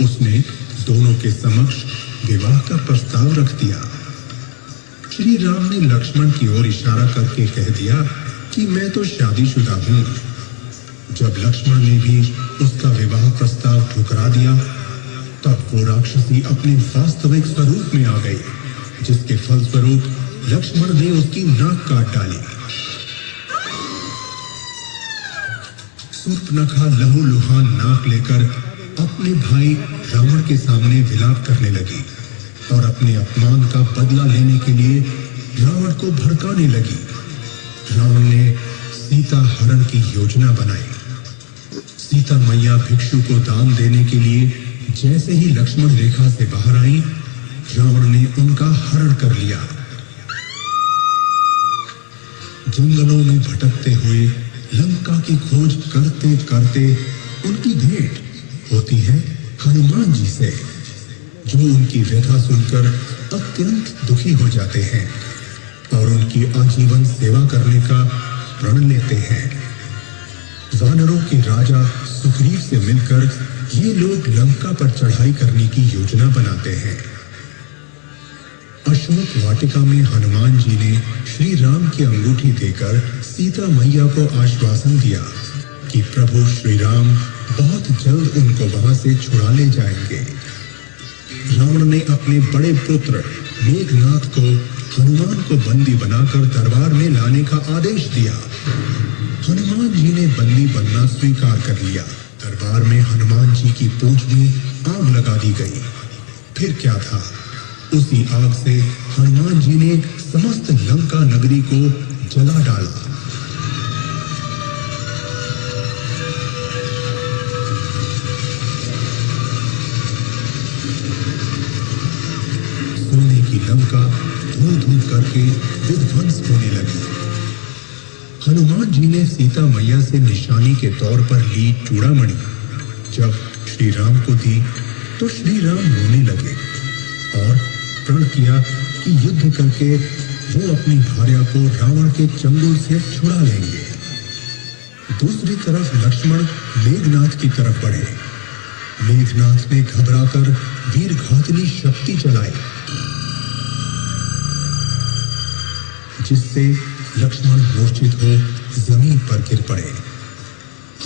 उसने दोनों के समक्ष विवाह का प्रस्ताव रख दिया। श्री राम ने लक्ष्मण की ओर इशारा करके कह दिया कि मैं तो शादीशुदा हूं। जब लक्ष्मण ने भी उसका विवाह प्रस्ताव ठुकरा दिया, तब वो राक्षसी अपने वास्तविक स्वरूप में आ गई, जिसके फलस्वरूप लक्ष्मण ने उसकी नाक काट डाली। शूर्पणखा लहूलुहान नाक लेकर अपने भाई रावण के सामने विलाप करने लगी और अपने अपमान का बदला लेने के लिए रावण को भड़काने लगी। रावण ने सीता हरण की योजना बनाई। सीता मैया भिक्षु को दान देने के लिए जैसे ही लक्ष्मण रेखा से बाहर आई, रावण ने उनका हरण कर लिया। जंगलों में भटकते हुए लंका की खोज करते करते उनकी भेंट होती है हनुमान जी से, जो उनकी व्यथा सुनकर अत्यंत दुखी हो जाते हैं और उनकी आजीवन सेवा करने का प्रण लेते हैं। वानरों के राजा सुग्रीव से मिलकर ये लोग लंका पर चढ़ाई करने की योजना बनाते हैं। अशोक वाटिका में हनुमान जी ने श्री राम की अंगूठी देकर सीता मैया को आश्वासन दिया कि प्रभु श्री राम बहुत जल्द उनको वहां से छुड़ा ले जाएंगे। रावण ने अपने बड़े पुत्र मेघनाथ को हनुमान को बंदी बनाकर दरबार में लाने का आदेश दिया। हनुमान जी ने बंदी बनना स्वीकार कर लिया। दरबार में हनुमान जी की पूंछ में आग लगा दी गई। फिर क्या था, उसी आग से हनुमान जी ने समस्त लंका नगरी को जला डाला। सोने की लंका धूं-धूं करके विध्वंस होने लगी। हनुमान जी ने सीता मैया से निशानी के तौर पर ली चूड़ामणि जब श्री राम को दी, तो श्री राम रोने लगे और प्रण किया कि युद्ध करके वो अपनी भार्या को रावण के चंगुल से छुड़ा लेंगे। दूसरी तरफ लक्ष्मण मेघनाथ की तरफ बढ़े। मेघनाथ ने घबराकर वीरघातनी शक्ति चलाई, जिससे लक्ष्मण मूर्छित हो जमीन पर गिर पड़े।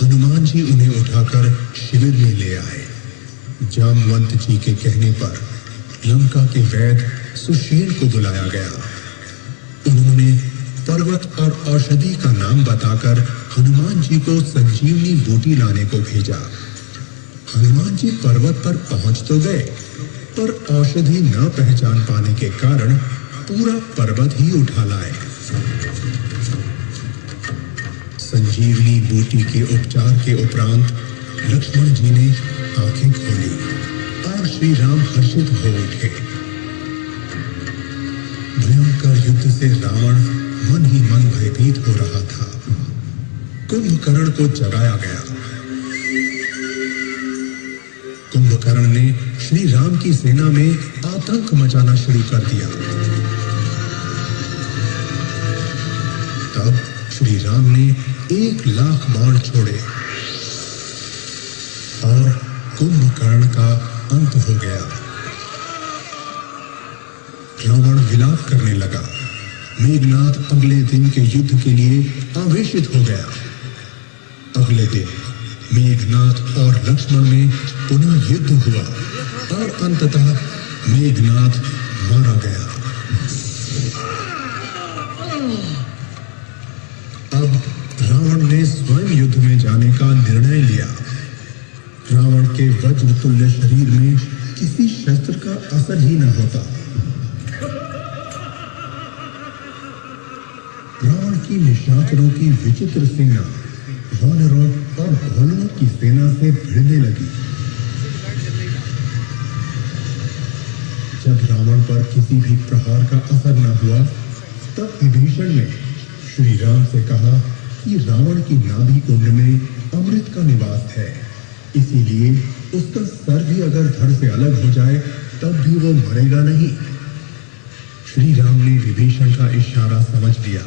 हनुमान जी उन्हें उठाकर शिविर में ले आए। जामवंत जी के कहने पर लंका के वैद्य सुषेण को बुलाया गया। उन्होंने पर्वत और औषधि का नाम बताकर हनुमान जी को संजीवनी बूटी लाने को भेजा। हनुमान जी पर्वत पर पहुंच तो गए, पर औषधि न पहचान पाने के कारण पूरा पर्वत ही उठा लाए। संजीवनी बूटी के उपचार के उपरांत लक्ष्मण जी ने आंखें खोली और श्री राम हर्षित हो उठे। भयंकर युद्ध से रावण मन ही मन भयभीत हो रहा था। कुंभकर्ण को जगाया गया। कुंभकर्ण ने श्री राम की सेना में आतंक मचाना शुरू कर दिया। तब श्री राम ने 1,00,000 बाण छोड़े और कुंभकर्ण का अंत हो गया। रावण विलाप करने लगा। मेघनाथ अगले दिन के युद्ध के लिए आवेशित हो गया। अगले दिन मेघनाथ और लक्ष्मण में पुनः युद्ध हुआ और अंततः मेघनाथ मारा गया। अब रावण ने स्वयं युद्ध में जाने का निर्णय लिया। रावण के वज्र तुल्य शरीर में किसी शस्त्र का असर ही न होता। रावण की निशाचरों की विचित्र सेना वानरों और भालुओं की सेना से भिड़ने लगी। जब रावण पर किसी भी प्रहार का असर न हुआ, तब विभीषण ने श्री राम से कहा कि रावण की नाभि कुंड में अमृत का निवास है, इसीलिए उसका सर भी अगर धड़ से अलग हो जाए तब भी वो मरेगा नहीं। श्री राम ने विभीषण का इशारा समझ लिया।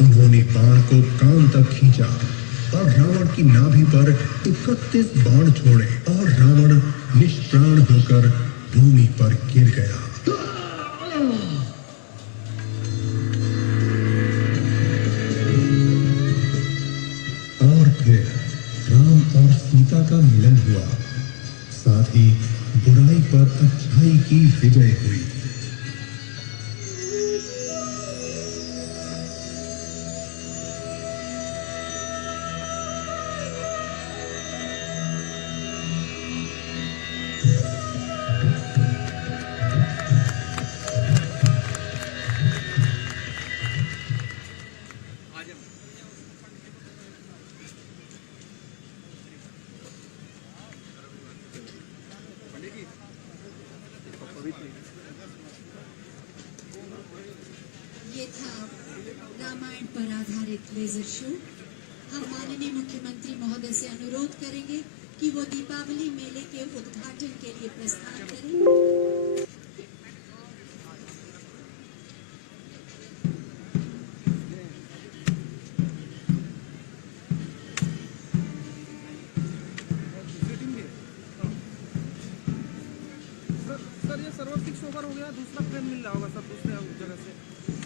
उन्होंने बाण को कान तक खींचा अब रावण की नाभि पर 31 बाण छोड़े और रावण निष्प्राण होकर भूमि पर गिर गया। और फिर राम और सीता का मिलन हुआ, साथ ही बुराई पर अच्छाई की विजय हुई। ये था रामायण पर आधारित लेजर शो। हम माननीय मुख्यमंत्री महोदय से अनुरोध करेंगे कि वो दीपावली मेले के उद्घाटन के लिए प्रस्थान करें। सर ये सर्वर फिक्स ओवर हो गया, दूसरा फ्रेम मिल रहा होगा सर दूसरे जगह से।